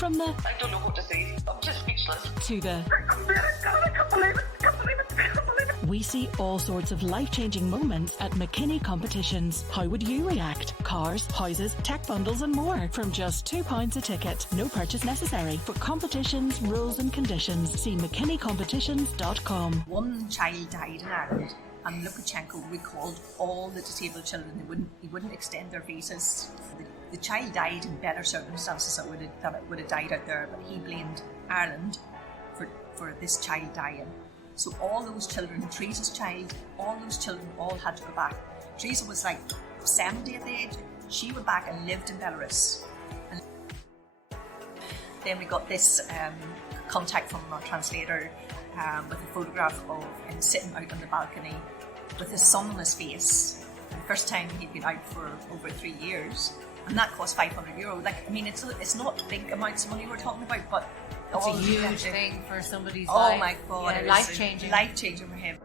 From the I don't know what to say. I'm just speechless. to the I can't believe it. we see all sorts of life-changing moments at McKinney competitions. How would you react? Cars, houses, tech bundles and more from just £2 a ticket. No purchase necessary. For competitions, rules and conditions, see mckinneycompetitions.com. One child died in Ireland, and Lukashenko recalled all the disabled children. He wouldn't extend their visas. The child died in better circumstances than it would have died out there, but he blamed Ireland for this child dying. So all those children, Teresa's child, all those children all had to go back. Teresa was like 70 at the age. She went back and lived in Belarus. And then we got this contact from our translator with a photograph of him sitting out on the balcony with his son on his face. The first time he'd been out for over 3 years. And that cost €500. Like, I mean, it's not big amounts of money we're talking about, but it's a huge thing for somebody's life. Oh my God, yeah, life-changing. Life-changing for him.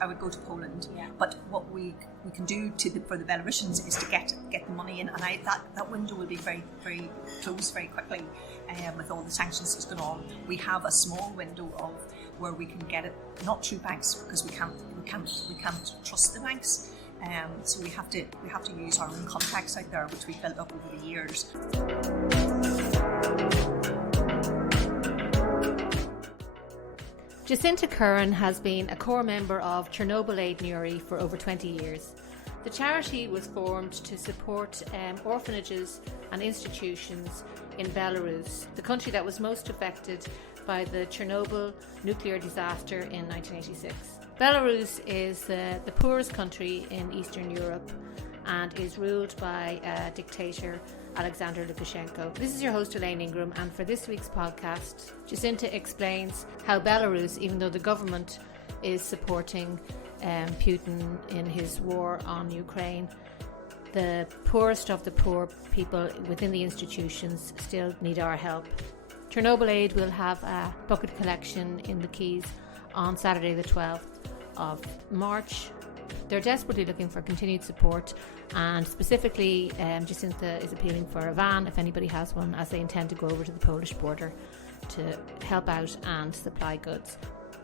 I would go to Poland, but what we can do for the Belarusians is to get the money in, and that window will be very, very closed very quickly. With all the sanctions that's going on, we have a small window of where we can get it, not through banks, because we can't trust the banks. So we have to use our own contacts out there, which we've built up over the years. Jacinta Curran has been a core member of Chernobyl Aid Newry for over 20 years. The charity was formed to support orphanages and institutions in Belarus, the country that was most affected by the Chernobyl nuclear disaster in 1986. Belarus is the poorest country in Eastern Europe and is ruled by dictator Alexander Lukashenko. This is your host Elaine Ingram, and for this week's podcast, Jacinta explains how Belarus, even though the government is supporting Putin in his war on Ukraine, the poorest of the poor people within the institutions still need our help. Chernobyl Aid will have a bucket collection in the Quays on Saturday the 12th of March. They're desperately looking for continued support, and specifically Jacinta is appealing for a van if anybody has one, as they intend to go over to the Polish border to help out and supply goods.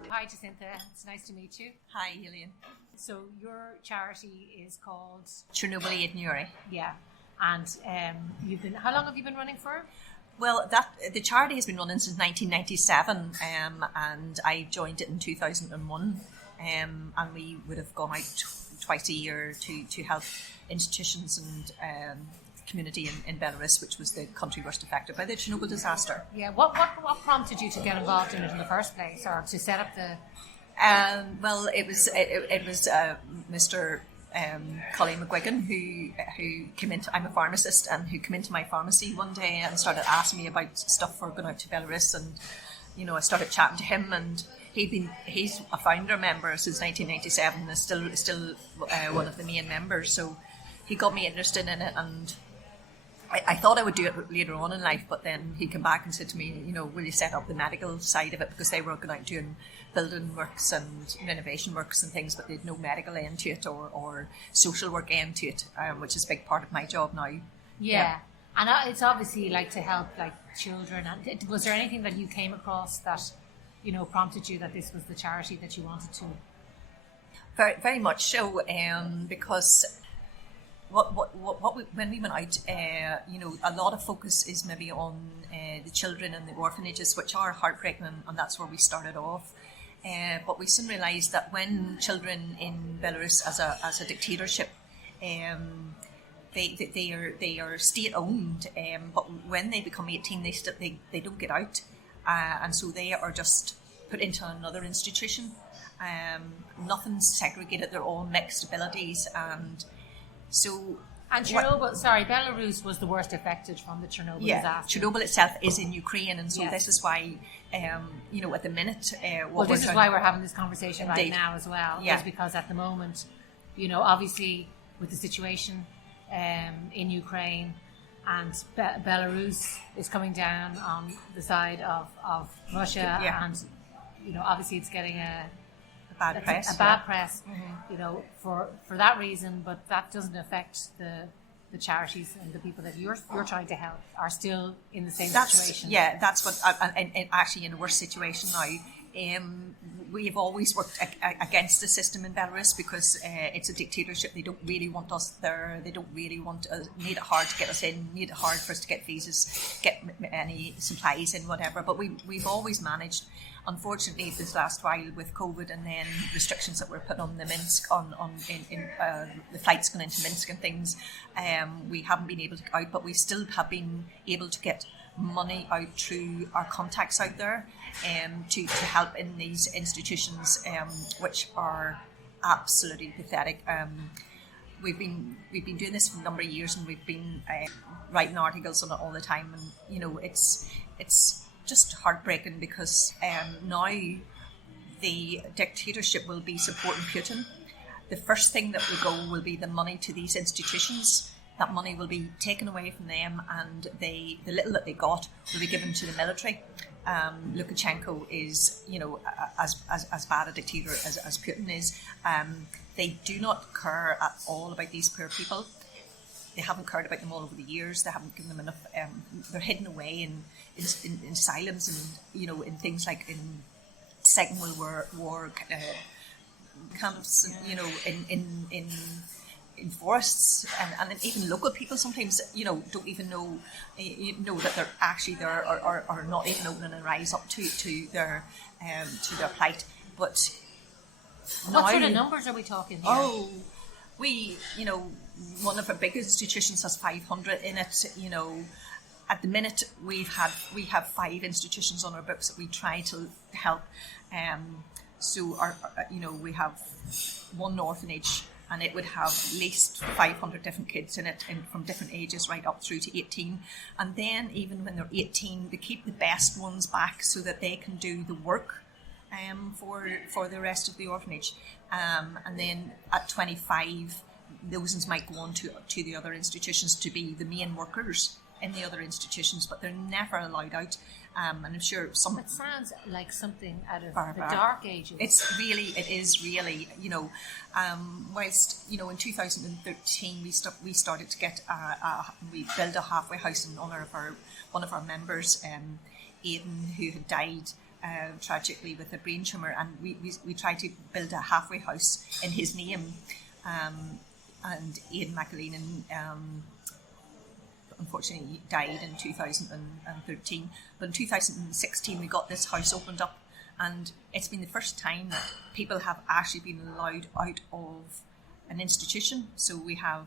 Hi Jacinta, it's nice to meet you. Hi Gillian. So your charity is called Chernobyl Aid Newry. Yeah, and how long have you been running for? Well, the charity has been running since 1997, and I joined it in 2001. And we would have gone out twice a year to help institutions and community in Belarus, which was the country worst affected by the Chernobyl disaster. Yeah, what prompted you to get involved in it in the first place, or to set up the? Well, it was Mr. Colleen McGuigan who came into. I'm a pharmacist, and who came into my pharmacy one day and started asking me about stuff for going out to Belarus, and I started chatting to him, and he's a founder member since 1997 and is still one of the main members. So he got me interested in it, and I thought I would do it later on in life, but then he came back and said to me, will you set up the medical side of it, because they were going out doing building works and renovation works and things, but they had no medical end to it or social work end to it, which is a big part of my job now. Yeah. And it's obviously to help children. And was there anything that you came across that prompted you that this was the charity that you wanted to? Very, very much so, because when we went out, a lot of focus is maybe on the children and the orphanages, which are heartbreaking, and that's where we started off. But we soon realised that when children in Belarus, as a dictatorship, they are state owned, but when they become 18, they don't get out. And so they are just put into another institution. Nothing's segregated; they're all mixed abilities, and so. And Belarus was the worst affected from the Chernobyl disaster. Chernobyl itself is in Ukraine, and so this is why, at the minute. This is why we're having this conversation right now as well. Yeah. Is because at the moment, obviously with the situation in Ukraine. And Belarus is coming down on the side of Russia, and obviously it's getting a bad press. Mm-hmm. For that reason, but that doesn't affect the the charities and the people that you're trying to help are still in the same situation. Yeah, that's what, and actually in a worse situation now. We've always worked against the system in Belarus because it's a dictatorship. They don't really want us there. They don't really want us, made it hard to get us in, made it hard for us to get visas, get any supplies in, whatever. But we've always managed. Unfortunately, this last while with COVID and then restrictions that were put on the Minsk, the flights going into Minsk and things, we haven't been able to go out, but we still have been able to get money out through our contacts out there to help in these institutions, which are absolutely pathetic. We've been doing this for a number of years, and we've been writing articles on it all the time, and you know it's just heartbreaking because now the dictatorship will be supporting Putin. The first thing that will go will be the money to these institutions. That money will be taken away from them, and the little that they got will be given to the military. Lukashenko is, you know, as bad a dictator as Putin is. They do not care at all about these poor people. They haven't cared about them all over the years. They haven't given them enough. They're hidden away in asylums and, you know, in things like in Second World War camps, you know, in forests, and even local people sometimes, you know, don't even know, that they're actually there, or not even opening their eyes up to their plight. But what sort of numbers are we talking here? Oh, we, you know, one of our big institutions has 500 in it. You know, at the minute we have 5 institutions on our books that we try to help. So our, you know, we have one orphanage, and it would have at least 500 different kids in it, from different ages right up through to 18. And then even when they're 18, they keep the best ones back so that they can do the work for the rest of the orphanage. And then at 25, those ones might go on to the other institutions to be the main workers in the other institutions, but they're never allowed out. And I'm sure some. It sounds like something out of the dark ages. It is really, you know. Whilst, you know, in 2013 we started to get we built a halfway house in honour of one of our members, Aidan, who had died tragically with a brain tumour, and we tried to build a halfway house in his name, and Aidan McAleen unfortunately died in 2013. But in 2016 we got this house opened up, and it's been the first time that people have actually been allowed out of an institution. So we have.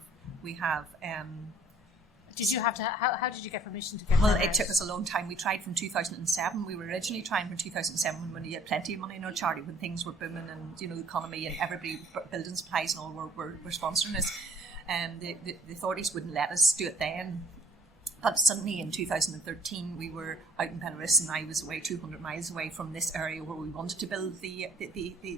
Did you have to? How did you get permission to get? Well, it took us a long time. We tried from 2007. We were originally trying from 2007 when we had plenty of money in our charity, when things were booming, and you know, the economy and everybody, building supplies and all were sponsoring us. The authorities wouldn't let us do it then. But suddenly in 2013 we were out in Belarus, and I was away 200 miles away from this area where we wanted to build the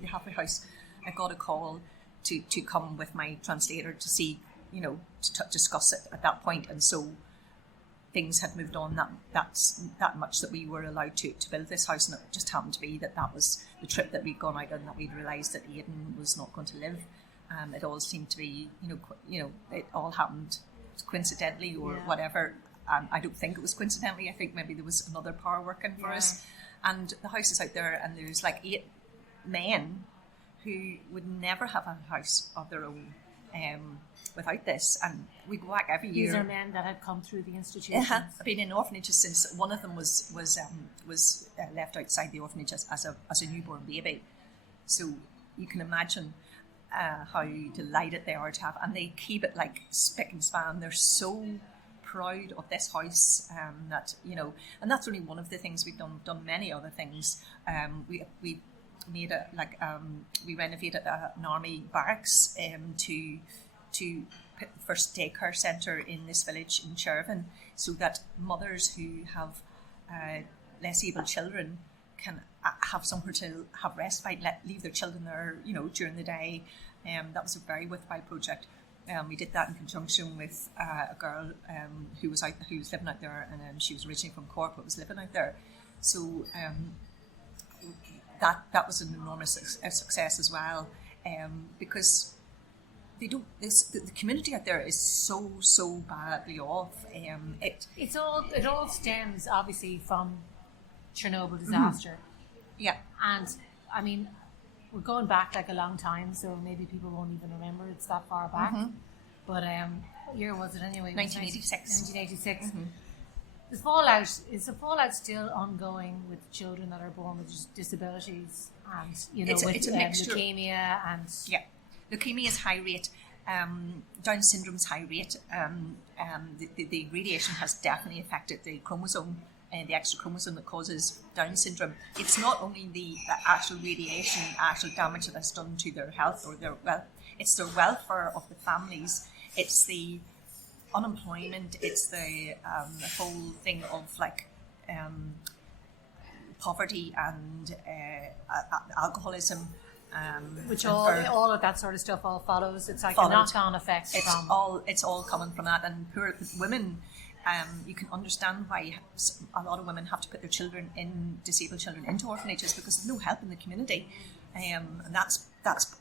halfway house. I got a call to come with my translator to see, you know, to discuss it at that point. And so things had moved on that much that we were allowed to build this house, and it just happened to be that was the trip that we'd gone out on, that we'd realised that Aidan was not going to live. It all seemed to be, you know, it all happened coincidentally or whatever. I don't think it was coincidentally. I think maybe there was another power working for us. And the house is out there, and there's like 8 men who would never have a house of their own without this. And we go back every year. These are men that had come through the institutions. I've been in orphanages since one of them was left outside the orphanage as a newborn baby. So you can imagine how delighted they are to have, and they keep it like spick and span. They're so proud of this house, that, you know, and that's only one of the things we've done many other things. We made we renovated an army barracks to put the first daycare centre in this village in Chernobyl, so that mothers who have less able children can have somewhere to have respite, leave their children there, you know, during the day. That was a very worthwhile project. We did that in conjunction with a girl who was living out there, and she was originally from Cork but was living out there. So that was an enormous success as well, because they don't. The community out there is so badly off. It all stems obviously from Chernobyl disaster. Yeah, and I mean, we're going back like a long time, so maybe people won't even remember it's that far back. But what year was it anyway? 1986. 1986. Is the fallout still ongoing with children that are born with disabilities, and it's a mixture. Leukemia and leukemia is high rate. Down syndrome is high rate. The radiation has definitely affected the chromosome, the extra chromosome that causes Down syndrome. It's not only the actual radiation, actual damage that has done to their health or their it's their welfare of the families. It's the unemployment. It's the whole thing of poverty and alcoholism. Which all of that sort of stuff all follows. It's like a knock-on effect. It's all coming from that. And poor women, you can understand why a lot of women have to put their disabled children into orphanages, because there's no help in the community. And that's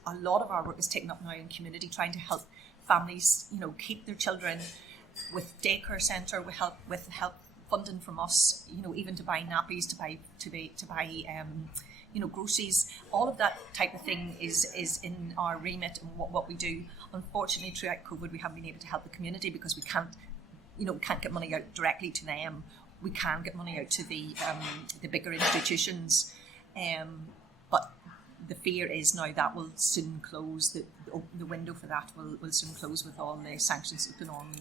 a lot of our work is taken up now in community, trying to help families, keep their children, with daycare centre, with help funding from us, even to buy nappies, to buy groceries. All of that type of thing is in our remit and what we do. Unfortunately, throughout COVID, we haven't been able to help the community because we can't get money out directly to them. We can get money out to the bigger institutions, but the fear is now that will soon close. The window for that will soon close with all the sanctions that's been on.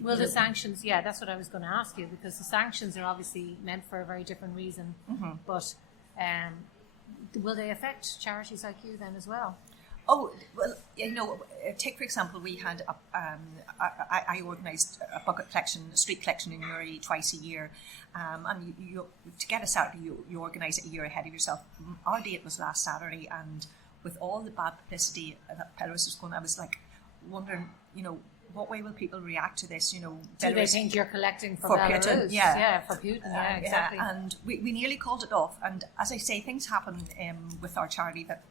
The sanctions, that's what I was going to ask you, because the sanctions are obviously meant for a very different reason. But will they affect charities like you then as well? Oh, well, take for example, we had I organised a street collection in Newry twice a year, and you to get a Saturday, you organise it a year ahead of yourself. Our date was last Saturday, and with all the bad publicity that Belarus was going, I was like wondering, what way will people react to this? Do they think you're collecting for Belarus? Putin? Yeah, for Putin. Yeah, exactly. And we nearly called it off. And as I say, things happen with our charity that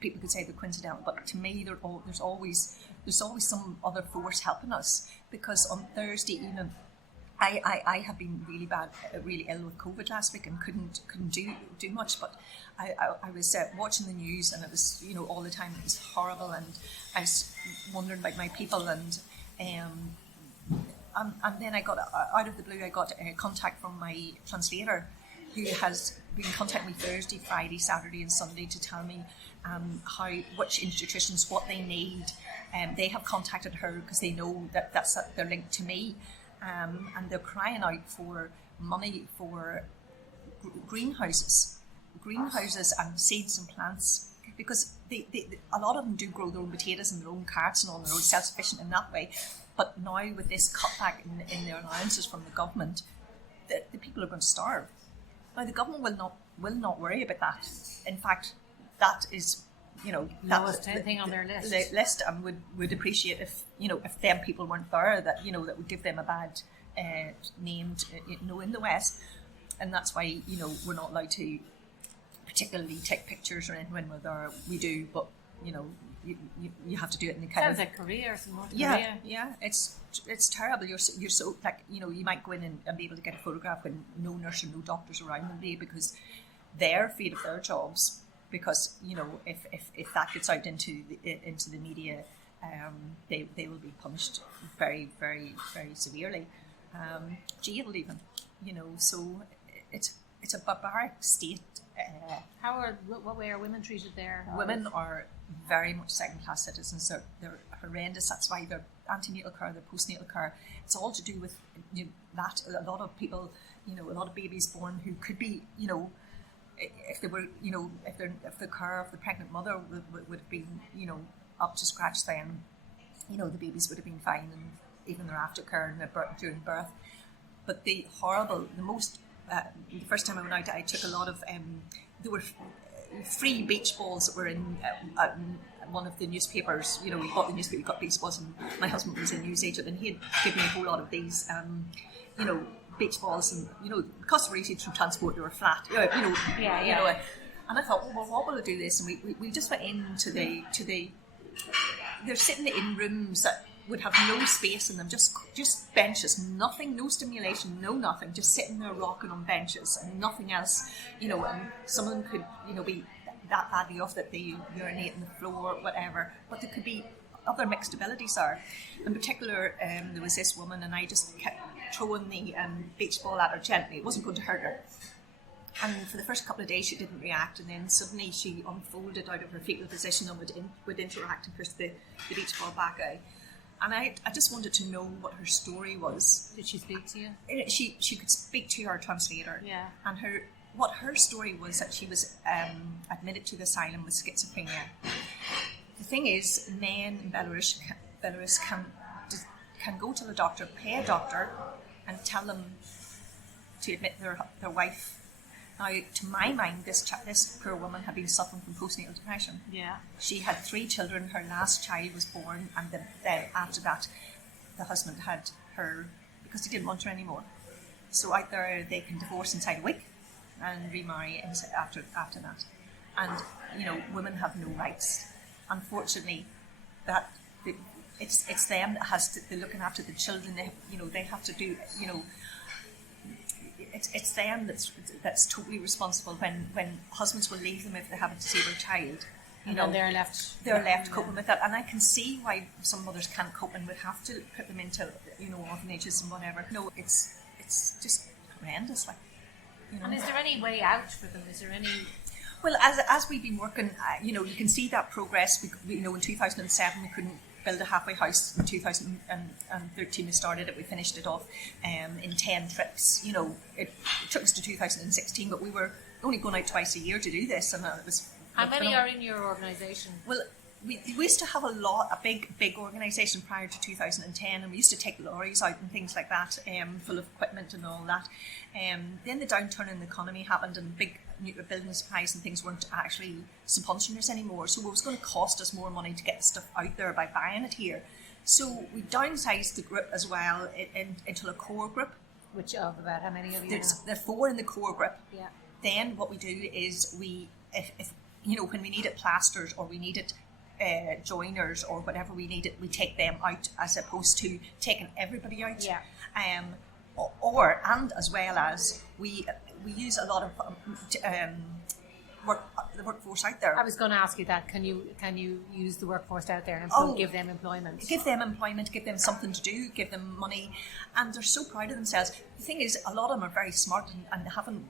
people could say they're coincidental, but to me, there's always some other force helping us. Because on Thursday evening, I have been really ill with COVID last week and couldn't do much. But I was watching the news, and it was all the time it was horrible, and I was wondering about my people, and then I got out of the blue. I got contact from my translator, who has been contacting me Thursday, Friday, Saturday, and Sunday to tell me which institutions, what they need. They have contacted her because they know that they're linked to me. And they're crying out for money for greenhouses and seeds and plants, because a lot of them do grow their own potatoes and their own carrots and all, and they're self-sufficient in that way. But now with this cutback in their allowances from the government, the people are going to starve. Now the government will not worry about that. In fact, that is lowest thing on their list. And would appreciate if them people weren't there, that that would give them a bad name in the West. And that's why we're not allowed to particularly take pictures or anything when we're there. We do, but you have to do it in the kind Sounds like Korea or some North Korea. Yeah, it's terrible. You're so you might go in and be able to get a photograph when no nurse or no doctors around them, because they're afraid of their jobs. Because if that gets out into the media, they will be punished very, very, very severely, jailed even. So it's a barbaric state. What way are women treated there? Women are very much second-class citizens. They're horrendous. That's why they're antenatal care, they're postnatal care. It's all to do with that. A lot of people, a lot of babies born who could be, if they were, if the care of the pregnant mother would have been, up to scratch, then, the babies would have been fine, and even their aftercare and during birth. But the first time I went out, I took a lot of, there were free beach balls that were in one of the newspapers. We bought the newspaper, we got beach balls, and my husband was a newsagent, and he'd given me a whole lot of these, beach balls, and because the receipts from transport, they were flat, And I thought, well, what will I do this? And we just went into the they're sitting in rooms that would have no space in them, just benches, nothing, no stimulation, no nothing, just sitting there rocking on benches and nothing else, and some of them could, be that badly off that they urinate on the floor, whatever, but there could be other mixed abilities there. In particular, there was this woman, and I just kept throwing the beach ball at her gently. It wasn't going to hurt her. And for the first couple of days she didn't react, and then suddenly she unfolded out of her fetal position and would interact and push the beach ball back out. And I just wanted to know what her story was. Did she speak to you? She could speak to her translator. Yeah. And what her story was that she was admitted to the asylum with schizophrenia. The thing is, men in Belarus can go to the doctor, pay a doctor, and tell them to admit their wife. Now, to my mind, this poor woman had been suffering from postnatal depression. Yeah. She had 3 children. Her last child was born, and then after that, the husband had her because he didn't want her anymore. So either they can divorce inside a week and remarry after that. And women have no rights. Unfortunately, it's them that they're looking after the children. They have to do It's them that's totally responsible when husbands will leave them if they have a disabled child. They're left coping with that, and I can see why some mothers can't cope and would have to put them into orphanages and whatever. No, it's just horrendous. And is there any way out for them? Is there any? Well, as we've been working, you can see that progress. In 2007 we couldn't build a halfway house. In 2013 we started it. We finished it off in 10 trips. It took us to 2016, but we were only going out twice a year to do this, and it was. How many are in your organisation? Well, we used to have a big organisation prior to 2010, and we used to take lorries out and things like that, full of equipment and all that. Then the downturn in the economy happened, and big building supplies and things weren't actually sponsoring anymore. So it was going to cost us more money to get the stuff out there by buying it here. So we downsized the group as well into a core group. Which of about how many of you? There are 4 in the core group. Yeah. Then what we do is if when we needed plasters or we needed joiners or whatever we needed, we take them out as opposed to taking everybody out. Yeah. And as well as we use a lot of the workforce out there. I was going to ask you that. Can you use the workforce out there and give them employment? Give them employment, give them something to do, give them money, and they're so proud of themselves. The thing is, a lot of them are very smart and haven't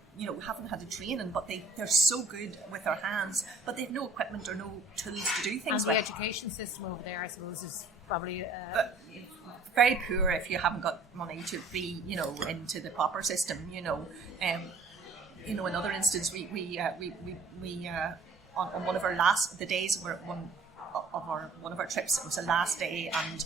had the training, but they're so good with their hands, but they've no equipment or no tools to do things and with. The education system over there, I suppose, is probably very poor if you haven't got money to be into the proper system. Another instance, we on one of our the days were one of our trips. It was the last day, and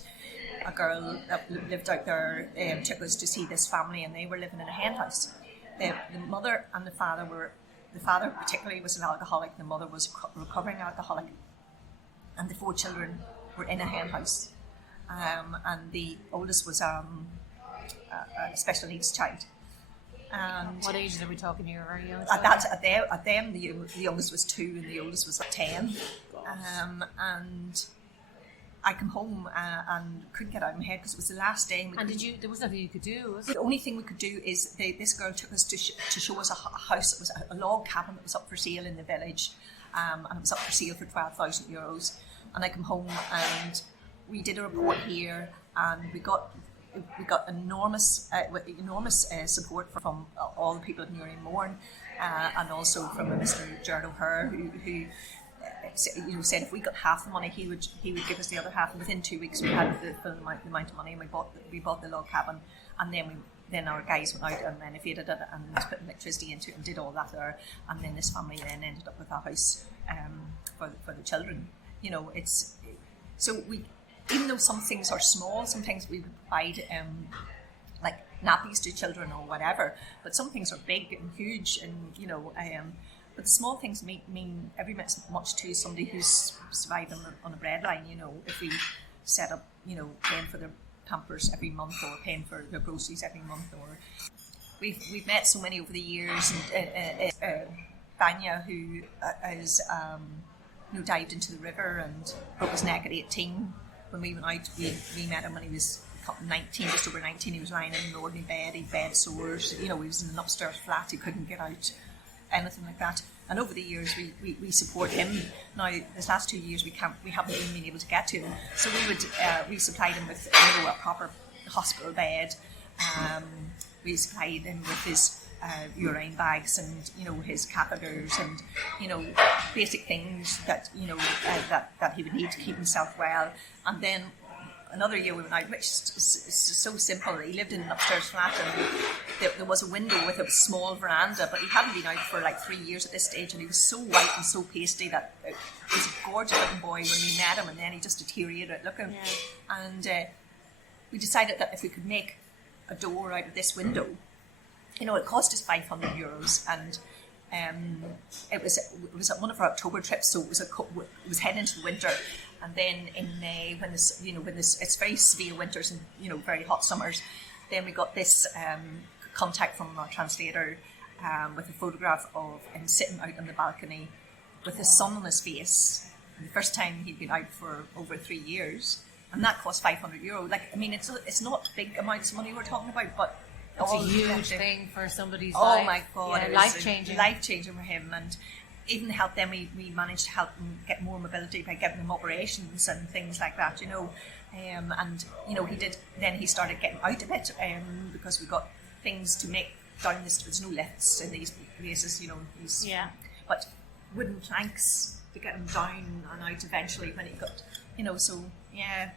a girl that lived out there took us to see this family, and they were living in a hen house. The mother and the father the father particularly was an alcoholic. The mother was a recovering alcoholic, and the 4 children were in a hen house, and the oldest was a special needs child. And what ages are we talking here? Are you at them, the youngest was 2 and the oldest was 10. And I come home and couldn't get out of my head because it was the last day. And there was nothing you could do, was there? The only thing we could do is this girl took us to show us a house. It was a log cabin that was up for sale in the village, and it was up for sale for €12,000. And I come home and we did a report here, and we got enormous support from all the people of Newry and Mourne, and also from Mr. Jacinta Curran, who said if we got half the money, he would give us the other half. And within 2 weeks, we had the full amount of money, and we bought the log cabin, and then our guys went out and renovated it and put electricity into it and did all that there. And then this family then ended up with a house for the children. So we. Even though some things are small, sometimes we provide like nappies to children or whatever, but some things are big and huge, and but the small things mean every bit as much to somebody who's surviving on a breadline. If we set up, paying for their Pampers every month or paying for their groceries every month, or we've met so many over the years, and Banya, who is dived into the river and broke his neck at 18. When we went out, we met him when he was 19, just over 19. He was lying in an ordinary bed. He had bed sores. He was in an upstairs flat. He couldn't get out, anything like that. And over the years, we support him. Now, this last 2 years, we haven't even been able to get to him. So we supplied him with a proper hospital bed. We supplied him with his urine bags and his catheters and basic things that that he would need to keep himself well. And then another year we went out, which is so simple. He lived in an upstairs flat, and there was a window with a small veranda, but he hadn't been out for like 3 years at this stage, and he was so white and so pasty that he was a gorgeous looking boy when we met him, and then he just deteriorated looking. Yeah. And we decided that if we could make a door out of this window, it cost us €500, and it was at one of our October trips, so it was heading into the winter. And then in May, when it's very severe winters and very hot summers, then we got this contact from our translator with a photograph of him sitting out on the balcony with the sun on his face. The first time he'd been out for over 3 years, and that cost €500. It's not big amounts of money we're talking about, but it's a huge thing for somebody's life. Oh my God, yeah, life-changing. Life-changing for him, and even help them. We managed to help him get more mobility by giving him operations and things like that, and he did. Then he started getting out a bit because we got things to make down this. There's no lifts in these places, but wooden planks to get him down and out eventually when he got, so yeah.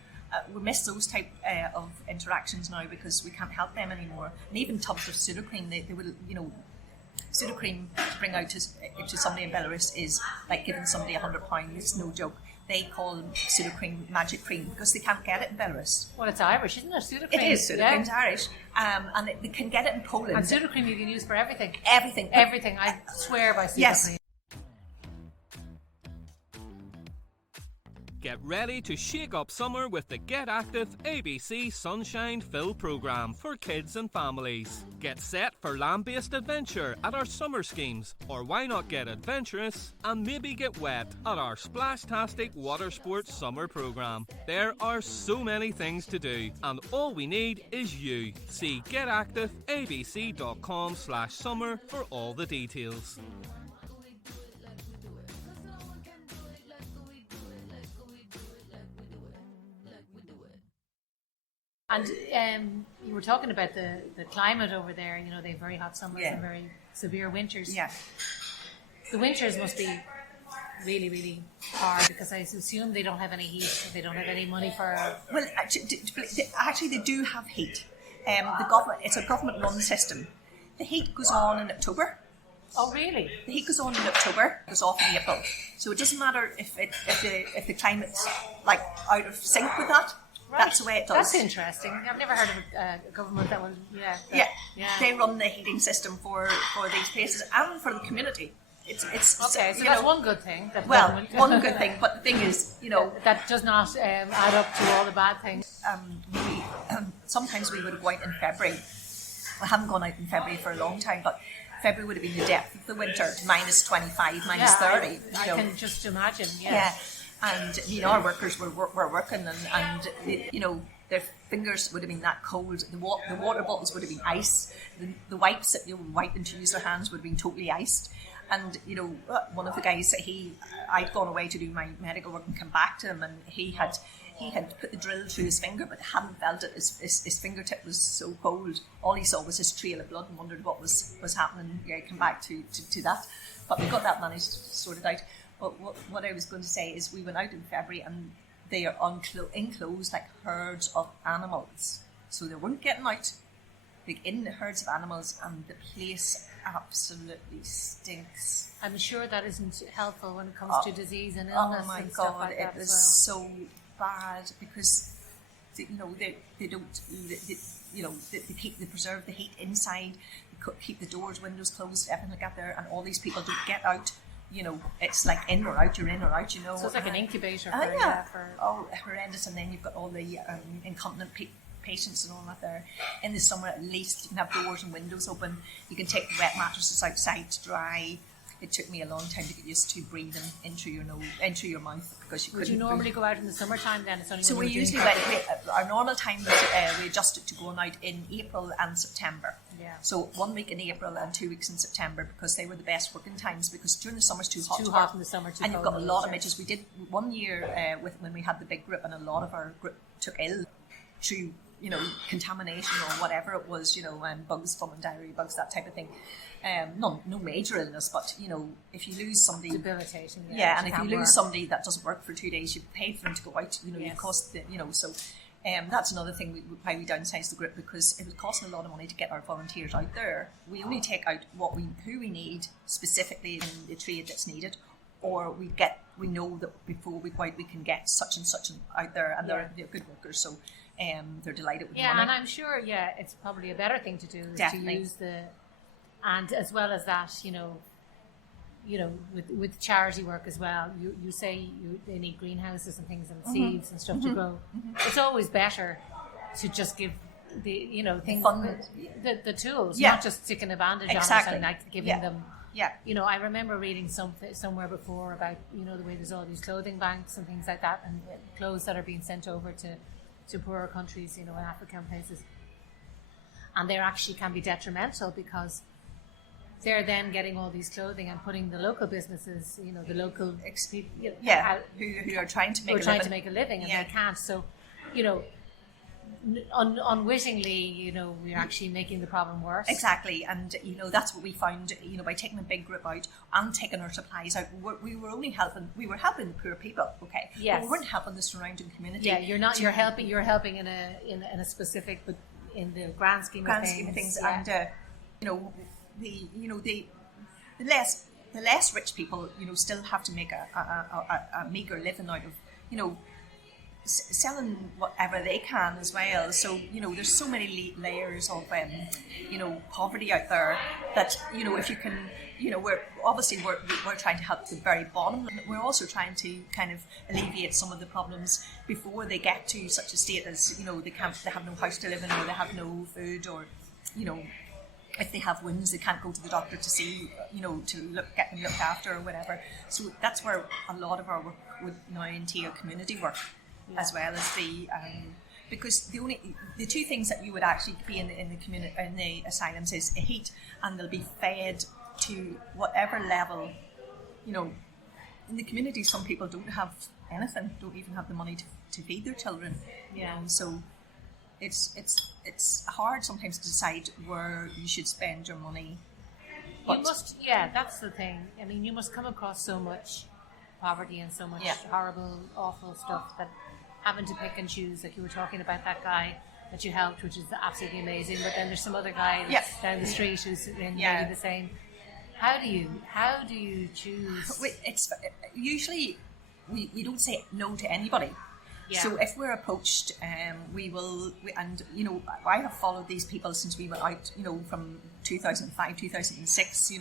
We miss those type of interactions now because we can't help them anymore. And even tubs of pseudocream, they will, pseudocream to bring out to somebody in Belarus is like giving somebody £100. It's no joke. They call pseudocream magic cream because they can't get it in Belarus. Well, it's Irish, isn't it? Pseudocream. It is. Pseudocream's Irish, and they can get it in Poland. And pseudocream you can use for everything. Everything. I swear by pseudocream. Yes. Get ready to shake up summer with the Get Active ABC Sunshine Fill programme for kids and families. Get set for land-based adventure at our summer schemes, or why not get adventurous and maybe get wet at our Splashtastic Water Sports Summer programme. There are so many things to do, and all we need is you. See getactiveabc.com/summer for all the details. And you were talking about the climate over there. They have very hot summers and very severe winters. Yeah. The winters must be really, really hard because I assume they don't have any heat. They don't have any money for. Well, actually, they do have heat. The government, it's a government-run system. The heat goes on in October. Oh, really? The heat goes on in October, goes off in April. So it doesn't matter if the climate's like out of sync with that. Right. That's the way it does. That's interesting. I've never heard of a government that will. Yeah. They run the heating system for these places and for the community. It's okay. So that's one good thing. One good thing. But the thing is, that does not add up to all the bad things. Sometimes we would go out in February. I haven't gone out in February for a long time, but February would have been the depth of the winter, minus 25, minus 30. I can just imagine. Yeah. And our workers were working, and their fingers would have been that cold. The water bottles would have been ice. The wipes that you were wiping to use their hands would have been totally iced. And one of the guys, I'd gone away to do my medical work and come back to him, and he had put the drill through his finger, but hadn't felt it. His fingertip was so cold. All he saw was his trail of blood and wondered what was happening. Yeah, come back to that, but we got that managed, sorted out. But what I was going to say is we went out in February and they are enclosed like herds of animals. So they weren't getting out, like in the herds of animals, and the place absolutely stinks. I'm sure that isn't helpful when it comes to disease and illness. Oh my and God, stuff like that it was well. so bad because they don't they preserve the heat inside, they keep the doors, windows closed, everything like that there, and all these people don't get out. It's like in or out, you're in or out, So it's like an incubator for... Oh, horrendous. And then you've got all the incontinent patients and all that there. In the summer, at least, you can have doors and windows open. You can take the wet mattresses outside to dry. it took me a long time to get used to breathing into your nose, into your mouth, because you Would couldn't you normally breathe. go out in the summertime then? It's only So when we you're doing usually our normal time was we adjusted to going out in April and September. Yeah. So 1 week in April and 2 weeks in September, because they were the best working times, because during the summer it's too hot. too to hot work. in the summer to And you've go got a in, lot of sure. midges. We did 1 year when we had the big group, and a lot of our group took ill through, contamination or whatever it was, and bugs, from diarrhea bugs, that type of thing. No major illness, but if you lose somebody, debilitating. yeah, and if you can't lose work. somebody that doesn't work for 2 days, you pay for them to go out. You Yes. cost the, so. That's another thing why we downsized the group, because it was costing a lot of money to get our volunteers out there. We only take out who we need specifically in the trade that's needed, or we know that before we go out we can get such and such out there, and they're good workers, so they're delighted with the Yeah, money. and I'm sure, it's probably a better thing to do is Definitely. to use and as well as that, with charity work as well, you say they need greenhouses and things and seeds and stuff to grow. It's always better to just give the things, the tools, Yeah. not just sticking a bandage Exactly. on it and like giving Yeah. them. Yeah. I remember reading somewhere before about the way there's all these clothing banks and things like that, and clothes that are being sent over to poorer countries, in Africa and places, and they actually can be detrimental, because they're then getting all these clothing and putting the local businesses, the local people, who are trying to make who are a trying living. to make a living, and Yeah. they can't. So, unwittingly, we're actually making the problem worse. Exactly, and that's what we found. By taking a big group out and taking our supplies out, we were helping the poor people. Okay, Yes. but we weren't helping the surrounding community. Yeah, you're not. You're helping in a specific, but in the grand scheme of things. Yeah. And the less rich people still have to make a meager living out of selling whatever they can as well. So there's so many layers of poverty out there that if you can we're trying to help the very bottom. We're also trying to kind of alleviate some of the problems before they get to such a state as they have no house to live in, or they have no food, or if they have wounds, they can't go to the doctor to see, to get them looked after or whatever. So that's where a lot of our work would now entail community work, as well as because the two things that you would actually be in the community, in the asylums, is heat, and they'll be fed to whatever level. In the community, some people don't have anything, don't even have the money to feed their children. So it's hard sometimes to decide where you should spend your money. That's the thing. I mean, you must come across so much poverty and so much horrible, awful stuff, that having to pick and choose, like you were talking about that guy that you helped, which is absolutely amazing, but then there's some other guy that's down the street who's in maybe the same. How do you choose? It's usually we don't say no to anybody. Yeah. So if we're approached, we will, I have followed these people since we went out, from 2005, 2006,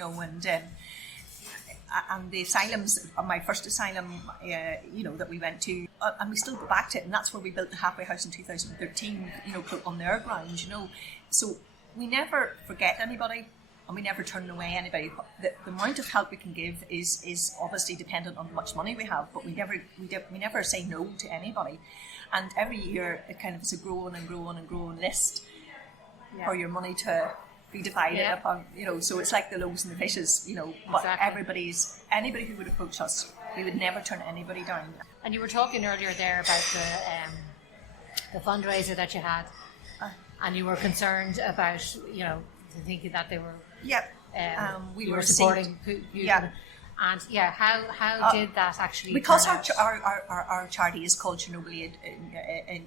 and the asylums, my first asylum, that we went to, and we still go back to it, and that's where we built the halfway house in 2013, on their grounds, So we never forget anybody, and we never turn away anybody. The amount of help we can give is obviously dependent on how much money we have, but we never say no to anybody. And every year it kind of is a growing and growing and growing list for your money to be divided upon, so it's like the loaves and the fishes, but Exactly. anybody who would approach us, we would never turn anybody down. And you were talking earlier there about the fundraiser that you had, and you were concerned about, thinking that they were We you were were supporting Putin. And how did that actually? Because turn out? our charity is called Chernobyl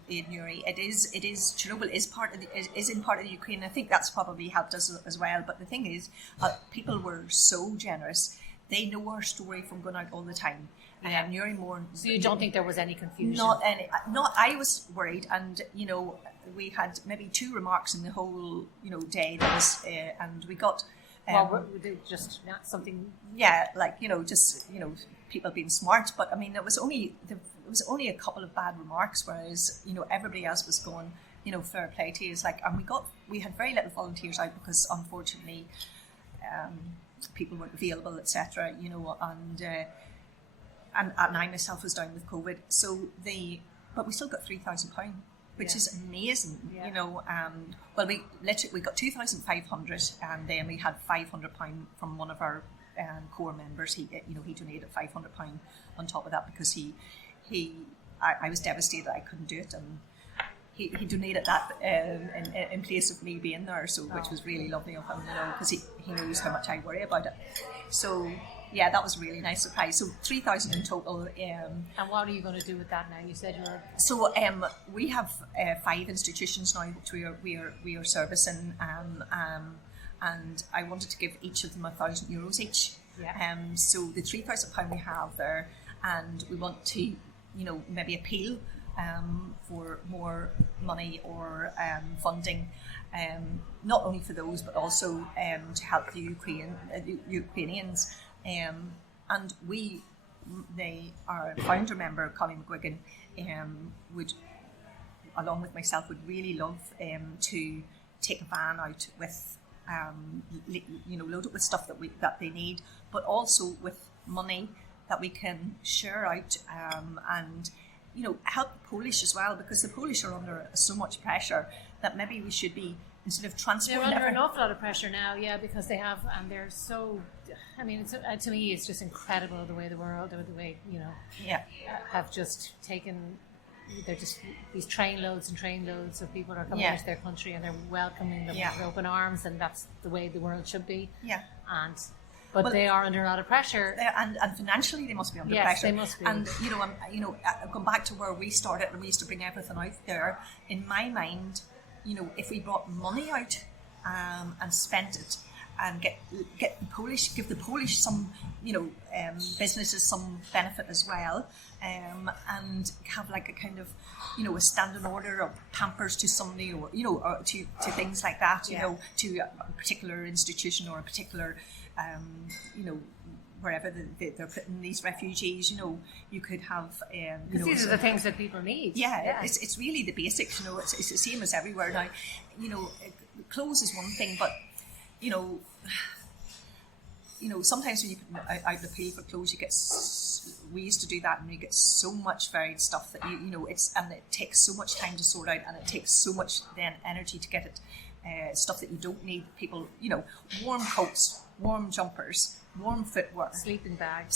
Aid Newry. Chernobyl is in part of the Ukraine. I think that's probably helped us as well. But the thing is, people were so generous. They know our story from going out all the time. Newry Mourn. So you don't think there was any confusion? Not any. I was worried, and we had maybe 2 remarks in the whole day. That was, and we got. Just not something. People being smart. But I mean, it was only a couple of bad remarks, whereas everybody else was going, fair play to you. It's like, and we had very little volunteers out because unfortunately, people weren't available, etc. And I myself was down with COVID. But we still got £3,000, which is amazing, Well, we got 2,500, and then we had £500 from one of our core members. He donated £500 on top of that because I was devastated I couldn't do it, and he donated that in place of me being there, which was really lovely of him, because he knows how much I worry about it. So yeah, that was a really nice surprise. So 3,000 in total. And what are you going to do with that now? You said you were. So we have 5 institutions now which we are servicing, and I wanted to give each of them €1,000 each. Yeah. So the £3,000 we have there, and we want to, maybe appeal for more money or funding, not only for those but also to help the Ukrainians. And our founder member, Colin McGuigan, would, along with myself, would really love to take a van out with, load it with stuff that they need, but also with money that we can share out, and help the Polish as well, because the Polish are under so much pressure that maybe we should be, instead of transporting. They're under an awful lot of pressure now, because they have, and they're so. I mean, to me, it's just incredible the way the world, or the way have just taken. They're just these trainloads and trainloads of people are coming into their country, and they're welcoming them with open arms, and that's the way the world should be. Yeah. But they are under a lot of pressure, and financially they must be under pressure. Yes, they must be. And going back to where we started, and we used to bring everything out there. In my mind, if we brought money out and spent it, and give the Polish some, businesses some benefit as well, and have like a kind of, a standing order of Pampers to somebody, or or to things like that, to a particular institution or a particular, wherever they're putting these refugees, you could have. These are the things that people need. Yeah. It's really the basics. It's the same as everywhere now. Clothes is one thing, but sometimes when you put out the pay for clothes, you get. We used to do that, and you get so much varied stuff that and it takes so much time to sort out, and it takes so much then energy to get it. Stuff that you don't need. People, warm coats, warm jumpers, warm footwear, sleeping bags,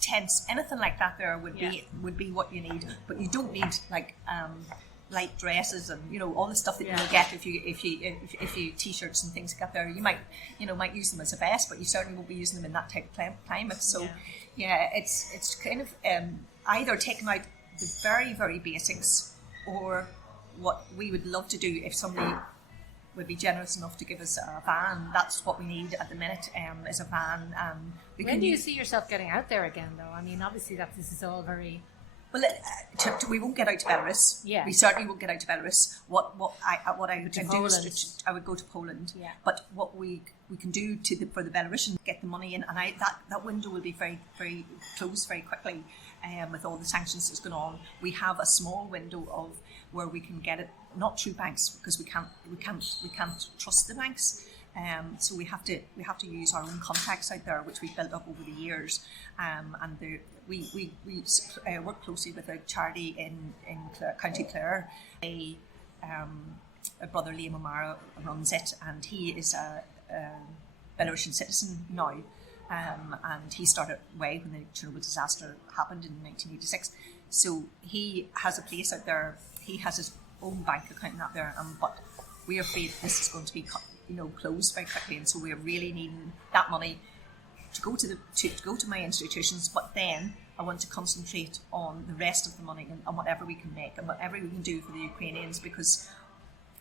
tents, anything like that. There would be what you need, but you don't need like light dresses and all the stuff that you will get if you t-shirts and things like that. There, you might use them as a vest, but you certainly won't be using them in that type of climate. So it's kind of either taking out the very, very basics, or what we would love to do if somebody would be generous enough to give us a van. That's what we need at the minute, is a van. When do you see yourself getting out there again, though? I mean, obviously this is all very. Well, we won't get out to Belarus. Yeah. We certainly won't get out to Belarus. What I would do is I would go to Poland. Yeah. But what we can do for the Belarusians, get the money in, and that window will be very, very closed very quickly. With all the sanctions that's going on, we have a small window of where we can get it, not through banks, because we can't trust the banks. So we have to use our own contacts out there, which we've built up over the years, and we work closely with a charity in County Clare. A brother, Liam O'Mara, runs it, and he is a Belarusian citizen now, and he started way when the Chernobyl disaster happened in 1986. So he has a place out there. He has his own bank account out there, but we are afraid this is going to be closed very quickly, and so we are really needing that money to go to my institutions. But then I want to concentrate on the rest of the money and whatever we can make and whatever we can do for the Ukrainians, because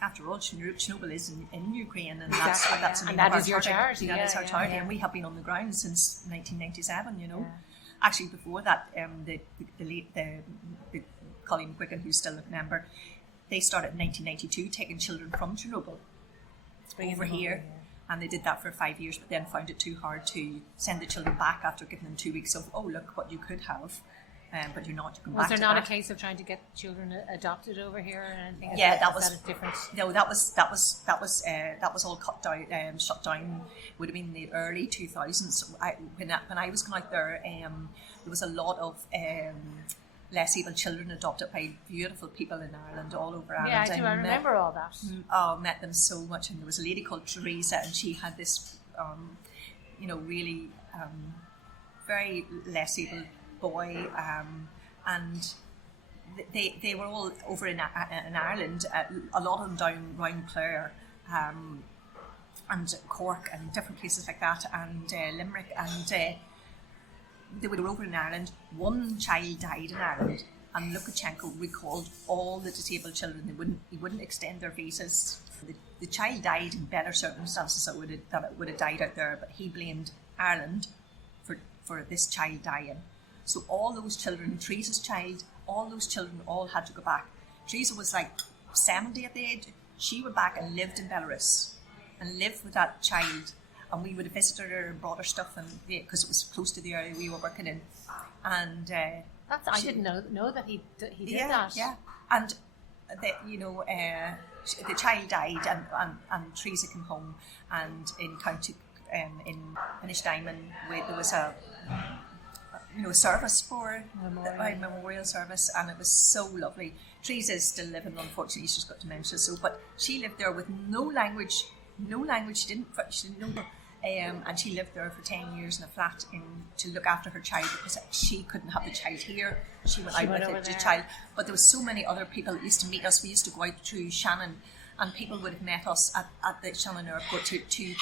after all, Chernobyl is in Ukraine, and that's and that is your charity. That is our charity, and we have been on the ground since 1997. Actually, before that, the Colleen McGuigan, who's still a member, they started in 1992 taking children from Chernobyl over here, and they did that for 5 years, but then found it too hard to send the children back after giving them 2 weeks of, oh, look what you could have. but you're not. You come Was back there to not that. a case of trying to get children adopted over here or anything? Yeah, that is was that a different. No, that was all cut down, shut down. Would have been in the early 2000s. When I was going out there, there was a lot of less able children adopted by beautiful people in Ireland, all over Ireland. Yeah, I do. I remember all that. Met them so much, and there was a lady called Teresa, and she had this, really very less able boy, and they were all over in Ireland. A lot of them down round Clare, and Cork, and different places like that, and Limerick, and they were over in Ireland. One child died in Ireland, and Lukashenko recalled all the disabled children. He wouldn't extend their visas. The child died in better circumstances than it would have died out there, but he blamed Ireland for this child dying. So all those children, Teresa's child, all those children all had to go back. Teresa was like 70 at the age. She went back and lived in Belarus and lived with that child. And we would have visited her and brought her stuff, and because it was close to the area we were working in. And I didn't know that he did that. Yeah, and the child died, and Teresa came home, and in County in Inishdiamond, there was a service for a memorial service, and it was so lovely. Teresa is still living, unfortunately. She's got dementia, but she lived there with no language. She didn't know. And she lived there for 10 years in a flat to look after her child, because she couldn't have the child here. She went out with the child. But there was so many other people that used to meet us. We used to go out to Shannon, and people would have met us at the Shannon airport to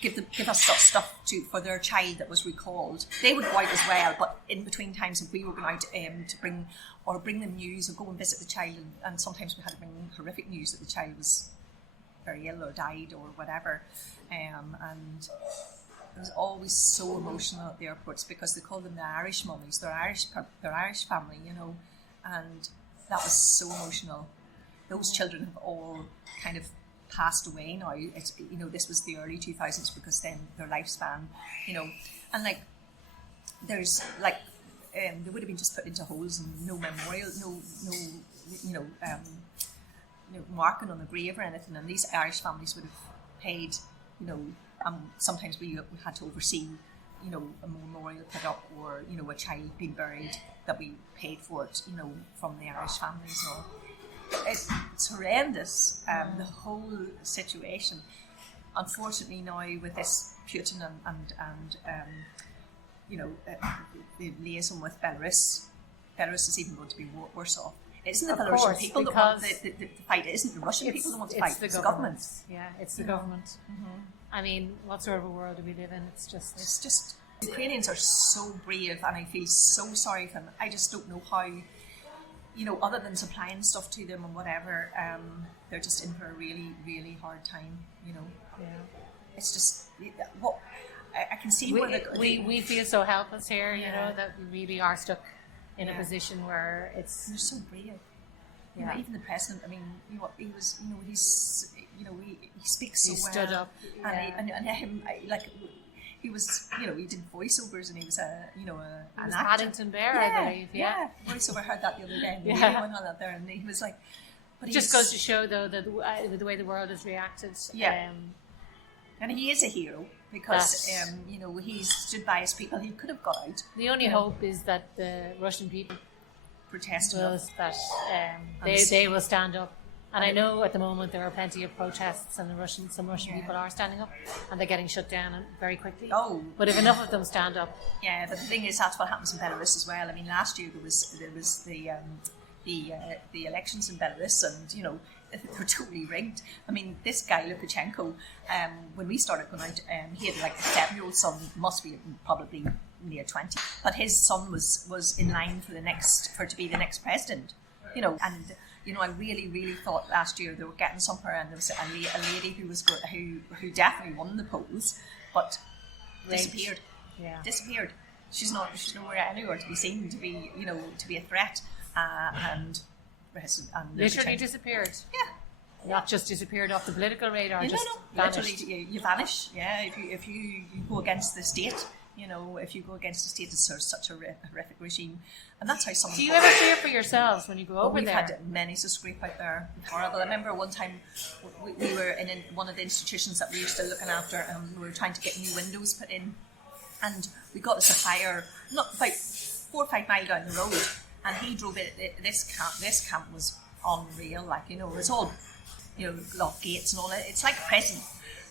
give us stuff for their child that was recalled. They would go out as well, but in between times, if we were going out to bring them news or go and visit the child, and sometimes we had to bring horrific news that the child was very ill or died or whatever, and it was always so emotional at the airports, because they call them the Irish mummies. They're Irish family, and that was so emotional. Those children have all kind of passed away now. It's, this was the early 2000s, because then their lifespan, and like there's like they would have been just put into holes and no memorial, no marking on the grave or anything, and these Irish families would have paid, sometimes we had to oversee, a memorial put up, or, a child being buried, that we paid for it, from the Irish families. Or it's horrendous, the whole situation. Unfortunately now with this Putin and the liaison with Belarus is even going to be worse off. It isn't the Belarusian people that want the fight. It isn't the Russian people that want to fight. It's the government. Yeah, it's the government. Mm-hmm. I mean, what sort of a world do we live in? It's just Ukrainians are so brave, and I feel so sorry for them. I just don't know how, other than supplying stuff to them and whatever, they're just in for a really, really hard time. Yeah. It's just what I can see. We feel so helpless here. That we really are stuck in a position where they're so brave. Yeah. Even the president. I mean, he was. He's. He speaks so well. He stood up. He was. He did voiceovers, and he was an actor. Paddington Bear, I believe. Yeah. Voiceover. I heard that the other day. The radio went on out there, and he was like. But it just goes to show, though, that the way the world has reacted. Yeah. And he is a hero, because he stood by his people. He could have got out. The only hope is that the Russian people protest enough, that they will stand up. And I know at the moment there are plenty of protests, and some Russian people are standing up, and they're getting shut down very quickly. Oh, but if enough of them stand up, but the thing is, that's what happens in Belarus as well. I mean, last year there was the elections in Belarus, and they were totally rigged. I mean, this guy Lukashenko, when we started going out, he had like a 7-year-old son, must be probably near 20, but his son was in line to be the next president. And I really, really thought last year they were getting somewhere, and there was a lady who definitely won the polls, but disappeared. Yeah. Disappeared. She's anywhere to be seen, to be a threat, and literally disappeared. Yeah. Not just disappeared off the political radar, No. vanished. Literally, you vanish. Yeah, if you go against the state, You know, if you go against the state, it's such a horrific regime. And that's how some. Do you ever fear for yourselves when you go over we've there? Had many to scrape out there. Horrible. I remember one time we were in one of the institutions that we were still looking after, and we were trying to get new windows put in. And we got a supplier, not about 4 or 5 miles down the road, and he drove it. This camp was unreal. Like, you know, it was all, you know, locked gates and all that. It's like a prison.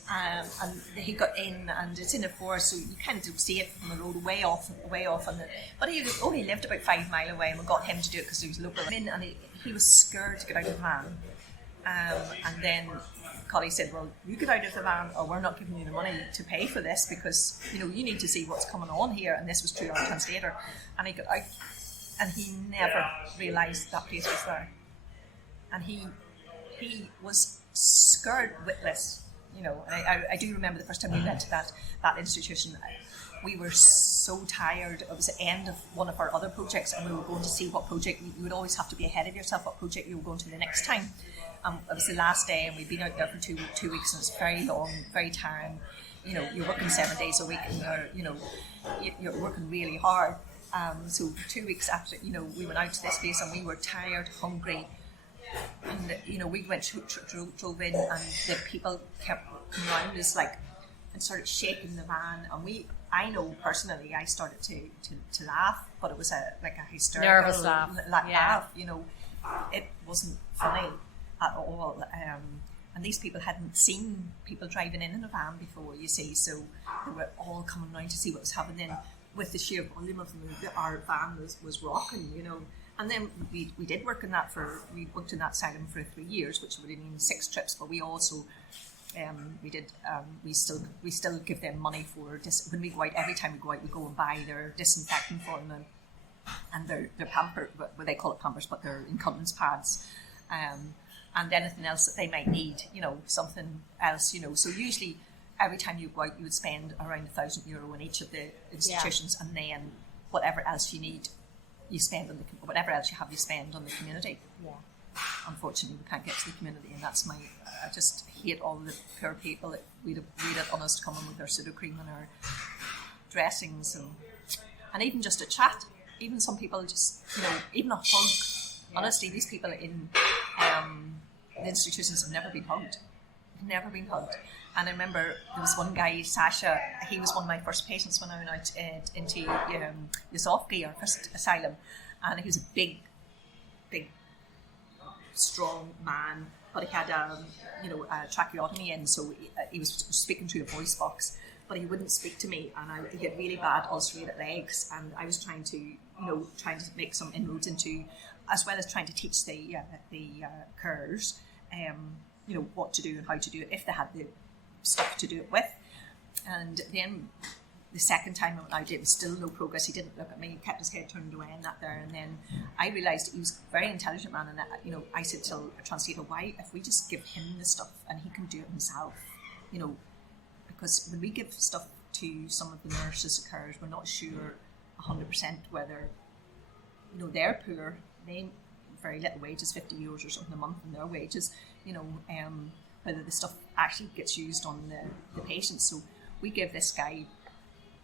And he got in, and it's in a forest, so you kind of see it from the road way off. But he only lived about 5 miles away, and we got him to do it because he was local. And he was scared to get out of the van. And then Collie said, "Well, you get out of the van, or we're not giving you the money to pay for this, because you know you need to see what's coming on here." And this was through our translator. And he got out, and he never realised that place was there. And he was scared witless. You know, and I do remember the first time we went to that institution, we were so tired. It was the end of one of our other projects, and we were going to see what project. You would always have to be ahead of yourself what project you were going to the next time. It was the last day, and we'd been out there for two weeks, and it was very long, very tiring. You know, you're working 7 days a week, and you're working really hard. So 2 weeks after, you know, we went out to this place, and we were tired, hungry. And you know, we went drove in, and the people kept coming around us like and started shaking the van. And I know personally, I started to laugh, but it was a hysterical nervous laugh. Laugh. You know, it wasn't funny at all. And these people hadn't seen people driving in a van before, you see, so they were all coming around to see what was happening. With the sheer volume of them, our van was rocking, you know. And then we did work in that we worked in that asylum for 3 years, which would have been 6 trips. But we also we still give them money for when we go out. Every time we go out, we go and buy their disinfectant for them and their pamper, well, they call it pampers, but their incontinence pads, and anything else that they might need. You know, something else. You know, so usually every time you go out, you would spend around €1,000 in each of the institutions, and then whatever else you need. You spend on whatever else you have, you spend on the community. Yeah. Unfortunately, we can't get to the community, and that's I just hate all the poor people that we'd have on us to come in with their pseudo-cream and our dressings, and even just a chat. Even some people just, you know, even a hug. Yeah. Honestly, these people in the institutions have never been hugged. Never been hugged. And I remember there was one guy, Sasha, he was one of my first patients when I went out into Yasovki, our first asylum. And he was a big, strong man, but he had a tracheotomy in, so he was speaking through a voice box, but he wouldn't speak to me, and he had really bad ulcerated legs, and I was trying to make some inroads into, as well as trying to teach the carers, what to do and how to do it if they had the stuff to do it with. And then the second time I went out, it was still no progress. He didn't look at me. He kept his head turned away and that there. And then I realised he was a very intelligent man. And I said to a translator, why, if we just give him the stuff and he can do it himself, because when we give stuff to some of the nurses and carers, we're not sure 100% whether, they're poor. They very little wages, €50 or something a month in their wages, whether the stuff actually gets used on the patients. So we give this guy,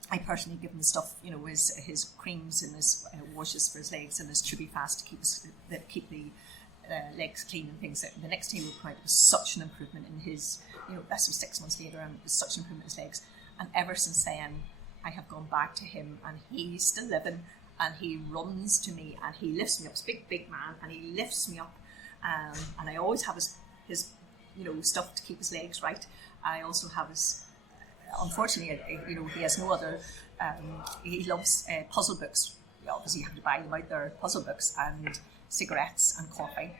I personally give him the stuff, his creams and his washes for his legs and his Tubifast to keep the legs clean and things. The next day we were quite, it was such an improvement in his, this was 6 months later, and it was such an improvement in his legs. And ever since then, I have gone back to him, and he's still living, and he runs to me, and he lifts me up. He's a big man, and he lifts me up, and I always have his stuff to keep his legs right. I also have his, unfortunately, he has no other, he loves puzzle books. Obviously you have to buy them out there, puzzle books, and cigarettes and coffee.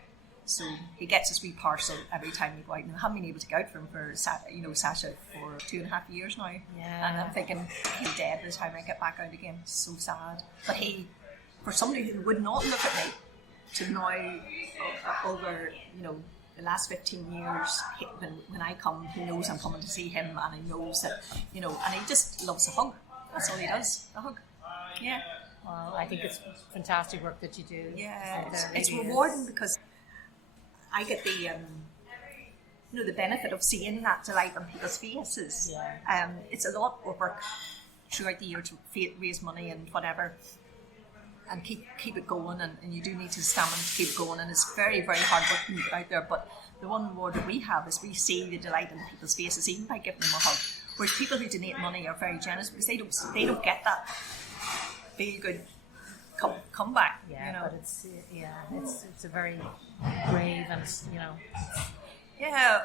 So he gets his wee parcel every time we go out, and I haven't been able to go out for him for Sasha for 2.5 years now. Yeah. And I'm thinking he's dead by the time I get back out again. So sad. But he, for somebody who would not look at me, to now over the last 15 years, when I come, he knows I'm coming to see him, and he knows that and he just loves a hug. That's all he does, a hug. Yeah. Well, I think it's fantastic work that you do. Yeah, it's rewarding because I get the the benefit of seeing that delight on people's faces. Yeah. It's a lot of work throughout the year to raise money and whatever, and keep it going, and you do need to stamina to keep it going, and it's very, very hard working out there. But the one reward that we have is we see the delight in people's faces, even by giving them a hug. Whereas people who donate money are very generous because they don't get that feel good comeback. Yeah, you know? but it's a very brave and Yeah,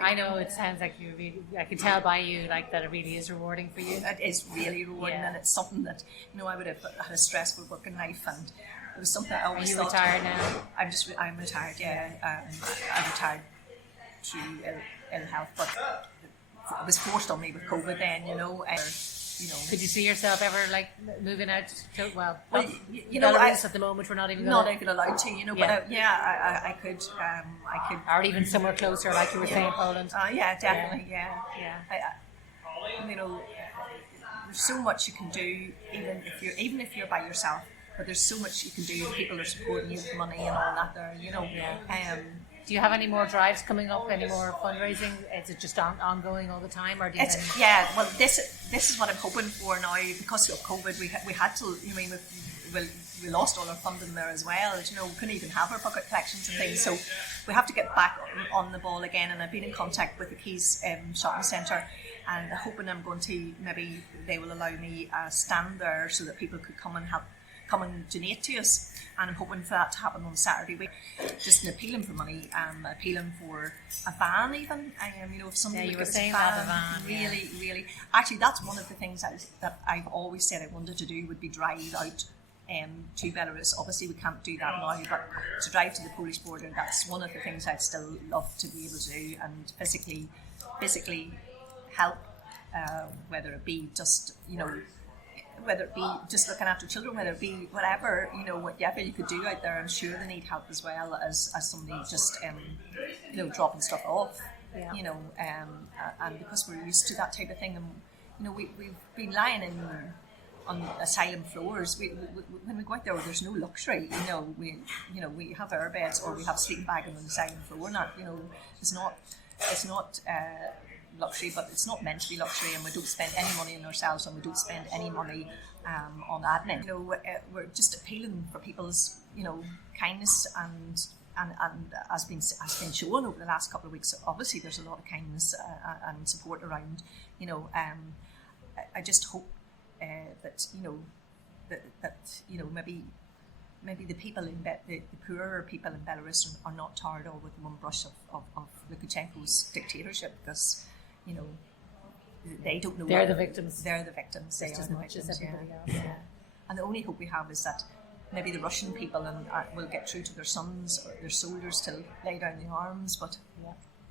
I know it sounds like you really. I can tell by you like that it really is rewarding for you. it is really rewarding, Yeah. and it's something that I would have had a stressful working life, and it was something I Are always you thought. retired now? I'm retired. Yeah, I retired through ill health, but it was forced on me with COVID. Then Could you see yourself ever like moving out to Belarus at the moment we're not even not gonna, even allowed to, Yeah. But I could. or even somewhere closer, like you were saying, Poland. Yeah, definitely. Yeah. Yeah. There's so much you can do, even if you're by yourself. But there's so much you can do. People are supporting you with money and all that. There, Do you have any more drives coming up? Any more fundraising? Is it just ongoing all the time, or do you have any? Yeah. Well, this is what I'm hoping for now because of COVID. We had to. We lost all our funding there as well. We couldn't even have our bucket collections and things. So we have to get back on the ball again. And I've been in contact with the Keys shopping centre, and hoping I'm going to maybe they will allow me a stand there so that people could come and donate to us, and I'm hoping for that to happen on Saturday week. Just appealing for money, appealing for a van even. If somebody you would were give us saying a that, van, a van, really, really. Actually, that's one of the things that I've always said I wanted to do would be drive out to Belarus. Obviously, we can't do that now, but to drive to the Polish border, that's one of the things I'd still love to be able to do, and physically help, whether it be just looking after children, whether it be whatever you could do out there. I'm sure they need help as well as somebody just dropping stuff off. Yeah. And because we're used to that type of thing, and we've been lying on asylum floors. When we go out there, there's no luxury. We have our beds or we have sleeping bag on the asylum floor. It's not luxury, but it's not meant to be luxury, and we don't spend any money on ourselves, and we don't spend any money on admin. We're just appealing for people's kindness, and as been shown over the last couple of weeks. Obviously, there's a lot of kindness and support around. I just hope that maybe the people the poorer people in Belarus are not tarred all with one brush of Lukashenko's dictatorship, because they don't know. They're the victims. They're the victims. They Just are as the much as victims, everybody yeah. else. Yeah. And the only hope we have is that maybe the Russian people will get through to their sons or their soldiers to lay down the arms. But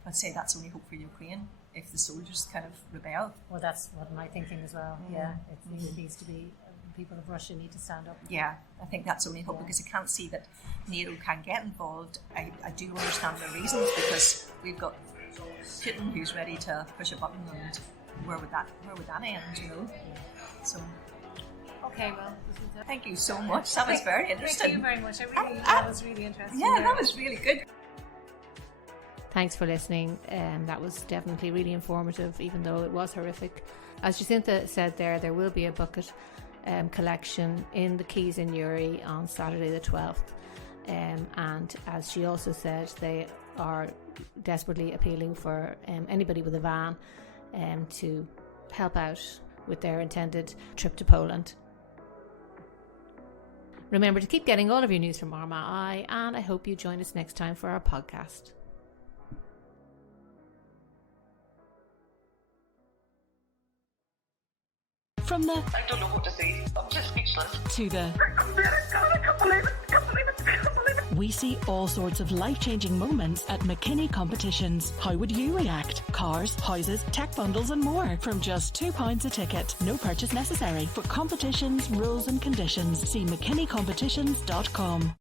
I'd say that's only hope for Ukraine, if the soldiers kind of rebel. Well, that's what my thinking as well. Yeah, it needs to be. People of Russia need to stand up. Yeah, I think that's only hope, because I can't see that NATO can get involved. I do understand their reasons, because we've got Putin who's ready to push a button, and where would that end? So Okay, well, thank you so much. That was very interesting. Thank you very much. That was really interesting. Yeah, that was really good. Thanks for listening. That was definitely really informative, even though it was horrific. As Jacinta said there will be a bucket collection in the Keys in Newry on Saturday the 12th. And as she also said, they are desperately appealing for anybody with a van to help out with their intended trip to Poland. Remember to keep getting all of your news from Armagh, and I hope you join us next time for our podcast. From the I don't know what to say. I'm just speechless. to the, I can't believe it. we see all sorts of life-changing moments at McKinney Competitions. How would you react? Cars, houses, tech bundles and more from just £2 a ticket. No purchase necessary. For competitions, rules and conditions, see mckinneycompetitions.com.